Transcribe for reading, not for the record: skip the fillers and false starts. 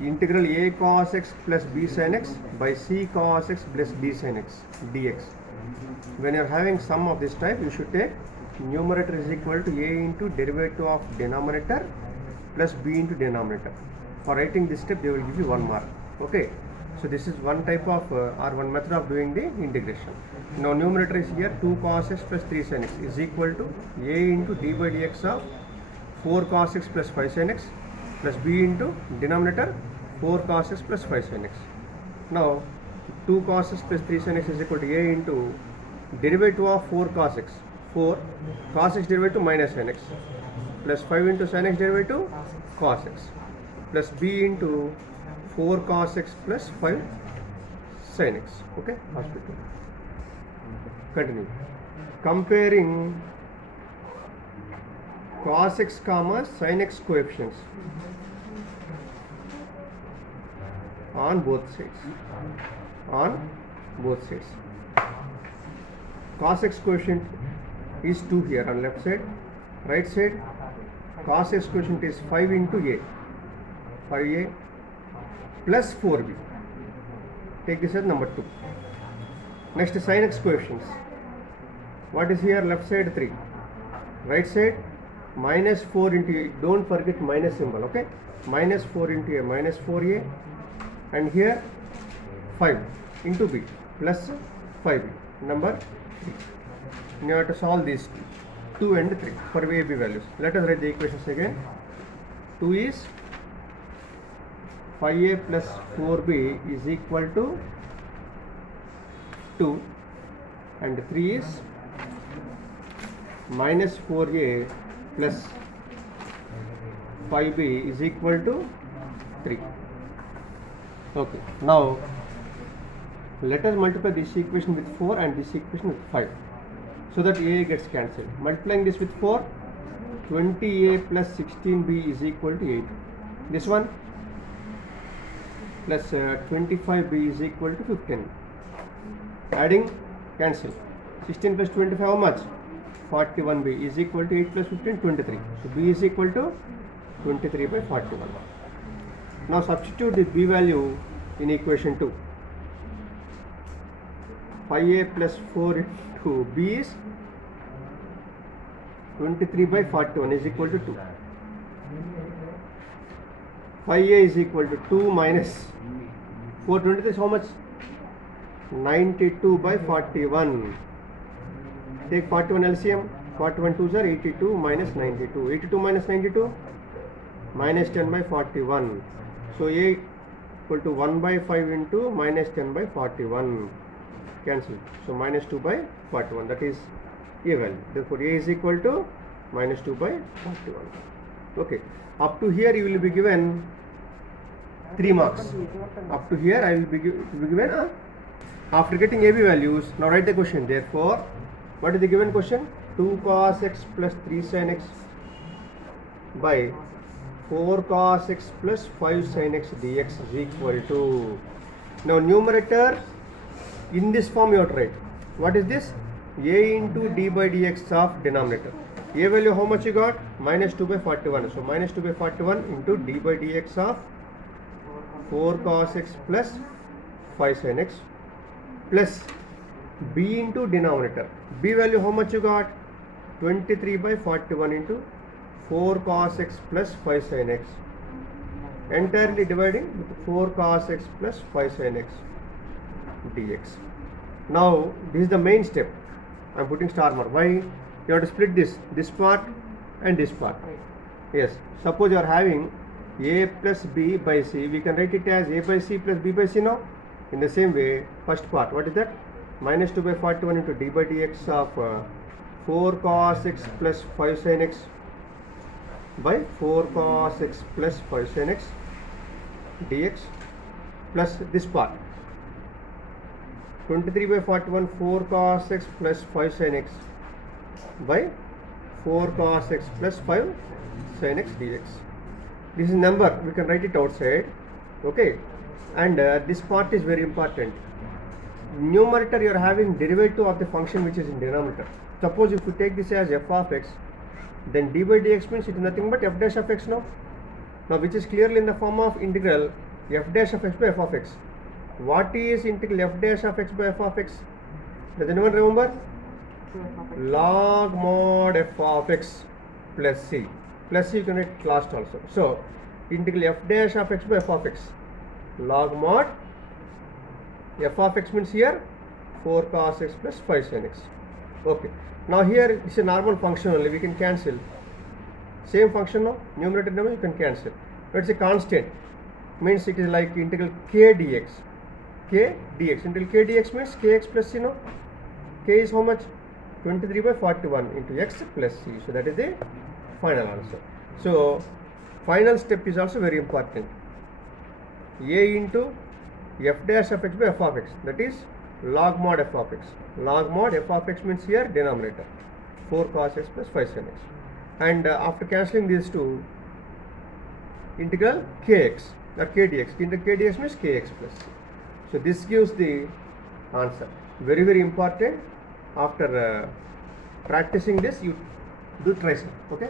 integral a cos x plus b sin x by c cos x plus d sin x dx. When you are having sum of this type, you should take numerator is equal to a into derivative of denominator plus b into denominator. For writing this step, they will give you 1 mark. Okay, so this is one type of or one method of doing the integration. Now numerator is here 2 cos x plus 3 sin x is equal to a into d by dx of 4 cos x plus 5 sin x plus b into denominator 4 cos x plus 5 sin x. Now 2 cos x plus 3 sin x is equal to a into derivative of 4 cos x, 4 cos x derivative minus sin x plus 5 into sin x derivative cos x plus b into 4 cos x plus 5 sin x. Okay, hospital. Continue. Comparing cos x comma sin x coefficients on both sides. Cos x coefficient is 2 here on left side. Right side, cos x coefficient is 5 into a, 5a plus 4b. Take this as number 2. Next, sin x coefficients. What is here? Left side 3. Right side minus 4 into a. Don't forget minus symbol. Okay, minus 4 into a minus 4a, and here 5 into b plus 5b. Number 3. You have to solve these 2 and 3 for a b values. Let us write the equations again. 2 is 5a plus 4b is equal to 2, and 3 is minus 4a plus 5b is equal to 3. Okay, now let us multiply this equation with 4 and this equation with 5 so that a gets cancelled. Multiplying this with 4, 20a plus 16b is equal to 8. This one plus 25b is equal to 15. Adding, cancel. 16 plus 25 how much? 41b is equal to 8 plus 15, 23. So b is equal to 23 by 41. Now substitute the b value in equation 2. 5a plus 4 into b is 23 by 41 is equal to 2. 5a is equal to 2 minus 423 is how much? 92 by 41. Take 41 LCM. 41 2s are 82 minus 92. 82 minus 92 minus 10 by 41. So a equal to 1 by 5 into minus 10 by 41. Cancel. So minus 2 by 41. That is a value. Therefore a is equal to minus 2 by 41. Okay. Up to here you will be given 3 marks. Up to here I will be given. After getting AB values, now write the question. Therefore, what is the given question? 2 cos x plus 3 sin x by 4 cos x plus 5 sin x dx is equal to. Now numerator in this form you have to write. What is this? A into d by dx of denominator. A value how much you got? Minus 2 by 41. So minus 2 by 41 into d by dx of 4 cos x plus 5 sin x plus b into denominator. B value how much you got? 23 by 41 into 4 cos x plus 5 sin x. Entirely dividing with 4 cos x plus 5 sin x dx. Now this is the main step. I am putting star mark. Why? You have to split this part and this part. Yes. Suppose you are having a plus b by c. We can write it as a by c plus b by c now. In the same way, first part, what is that? Minus 2 by 41 into d by dx of 4 cos x plus 5 sin x by 4 cos x plus 5 sin x dx plus this part 23 by 41 4 cos x plus 5 sin x by 4 cos x plus 5 sin x dx. This is number, we can write it outside. Okay, and this part is very important. Numerator you are having derivative of the function which is in denominator. Suppose if you take this as f of x, then d by dx means it is nothing but f dash of x now. Now which is clearly in the form of integral f dash of x by f of x. What is integral f dash of x by f of x? Does anyone remember? Log mod f of x plus c. Plus c you can write last also. So integral f dash of x by f of x. Log mod f of x means here 4 cos x plus 5 sin x. Okay. Now here it's a normal function only. We can cancel. Same function now. Numerator number you can cancel. But it's a constant. Means it is like integral k dx. K dx. Integral k dx means kx plus c. No. K is how much? 23 by 41 into x plus c. So that is the final answer. So final step is also very important. A into f dash of x by f of x. That is log mod f of x. Log mod f of x means here denominator 4 cos x plus 5 sin x. And after cancelling these two, integral kx or k dx. Integral k dx means kx plus c. So this gives the answer. Very, very important. After practicing this, you do try some. Okay.